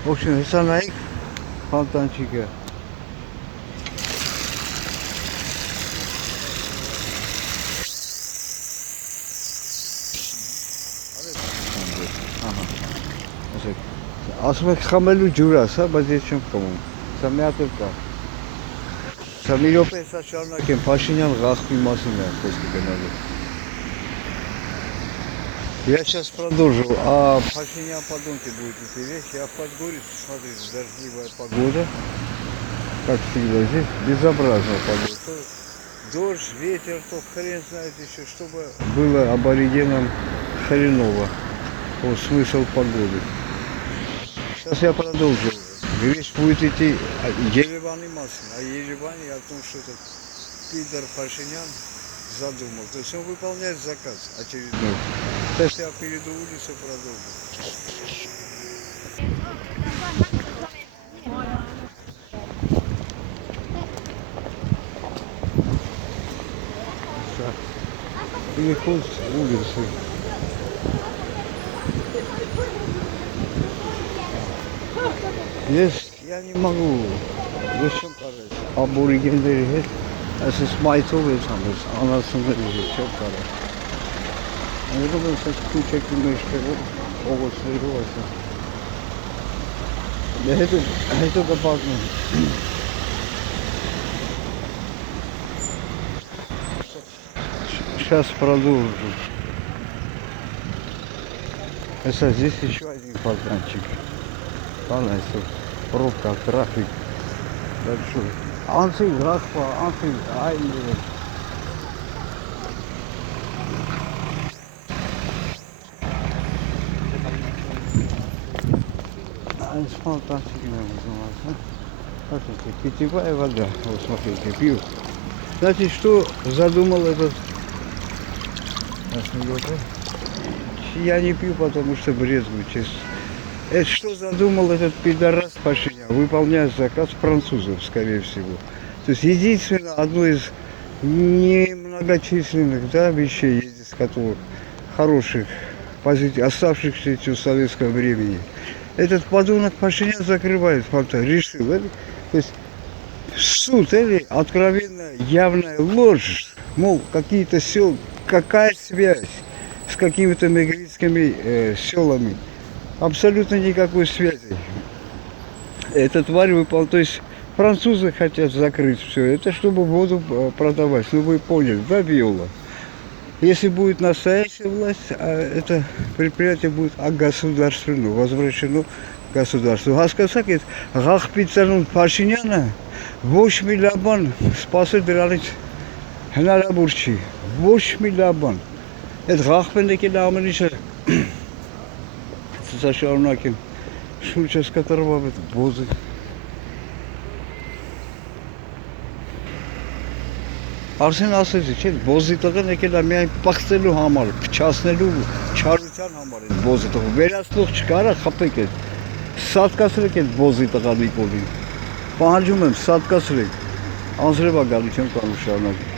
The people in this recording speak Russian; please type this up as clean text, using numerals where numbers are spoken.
В общем, հեսա նայեք ֆոնտանչիկը։ Ասում եք խմելու ջուր է, սա, բայց ես չեմ խմում։ Սա մի հատ էլ կա։ Սա մի րոպե հեսա շարունակեմ, Փաշինյան Ղախպի մասին է խոսքը գնալու։ Я сейчас продолжу. А Пашинян подонки будет интереснее. Я в Подгорье, смотрите, дождливая погода. Как всегда здесь. Безобразная погода. То дождь, ветер, то хрен знает еще, чтобы было аборигенам хреново. Вот смысл погоды. Сейчас я продолжу. Речь будет идти о Ереване массовом. О Ереване, о том, что этот пидор Пашинян задумал. То есть он выполняет заказ очередной. Сейчас я перейду улицу, продолжу. Переход улицы. Есть, я не могу. Есть чем сказать. Аборигенные есть. Это смайтовые самые. Она смотрит, что сказать. Я думаю, что куча немножко овощей рвется. Это добавлено. Сейчас продолжу. Это здесь еще один фонтанчик. Ладно, если пробка, трафик большой. Анцик, Ղախպա, Анцик, ай. Фонтанчик называется. Смотрите, питьевая вода. Вот смотрите, пью. Знаете, что задумал этот? Я не пью, потому что брезгую, честно. Это что задумал этот пидорас Пашинян? Выполняет заказ французов, скорее всего. То есть единственное, одно из немногочисленных, да, вещей, из которых хороших, оставшихся в советском времени. Этот подонок Пашинян закрывает фонтан, решил. То есть суд или откровенная явная ложь, мол, какие-то села, какая связь с какими-то мигрантскими селами. Абсолютно никакой связи. Эта тварь выпал, то есть французы хотят закрыть все это, чтобы воду продавать. Ну вы поняли, да, Виола? Если будет настоящая власть, это предприятие будет огосударствлено, возвращено государству. Հասկացաք, Ղախպիցանուն Փաշինյանը ոչ մի լաբան սպասել դրանից հնարավոր չի, ոչ մի լաբան։ Այդ Ղախպեն եկել ամեն ինչը Սա շարունակեմ, շուրջս կտրվավ այդ բոզը։ Արսեն ասեցի, չէ, բոզի տղեն եկել է միայն պղծելու համար, փչացնելու չարության համար այդ բոզի տղը։ Վերացնող չկարա, խփեք այդ, սատկացրեք այդ բոզի տղա Նիկոլին։ Պահանջում եմ, սատկացրեք, անձրև է գալի չեմ կարող շարունակել։